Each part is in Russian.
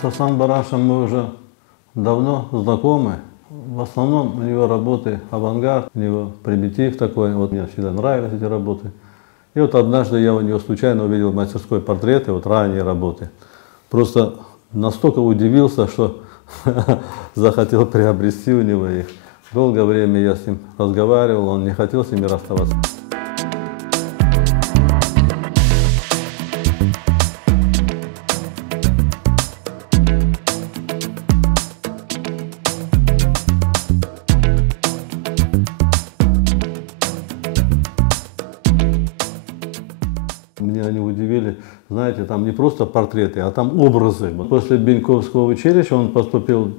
с Асан Барашем мы уже давно знакомы. В основном у него работы авангард, у него примитив такой. Вот мне всегда нравились эти работы. И вот однажды я у него случайно увидел в мастерской портреты, вот ранние работы. Просто настолько удивился, что захотел приобрести у него их. Долгое время я с ним разговаривал, он не хотел с ними расставаться. Меня они удивили, знаете, там не просто портреты, а там образы. После Беньковского училища он поступил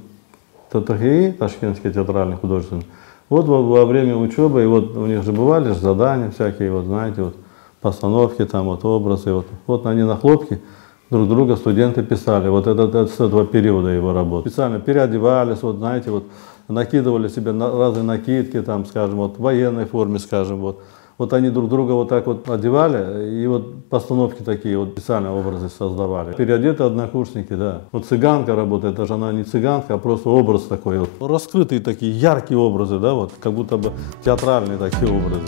в ТТХИ, Ташкентский театральный художественный. Вот во время учебы, и вот у них же бывали задания всякие, вот знаете, вот постановки, там вот образы. Вот они на хлопке друг друга студенты писали, вот это с этого периода его работы. Специально переодевались, вот знаете, вот накидывали себе разные накидки, там, скажем, вот в военной форме, скажем, вот. Вот они друг друга вот так вот одевали, и вот постановки такие, вот специальные образы создавали. Переодеты однокурсники, да. Вот цыганка работает, даже она не цыганка, а просто образ такой. Вот. Раскрытые такие, яркие образы, да, вот, как будто бы театральные такие образы.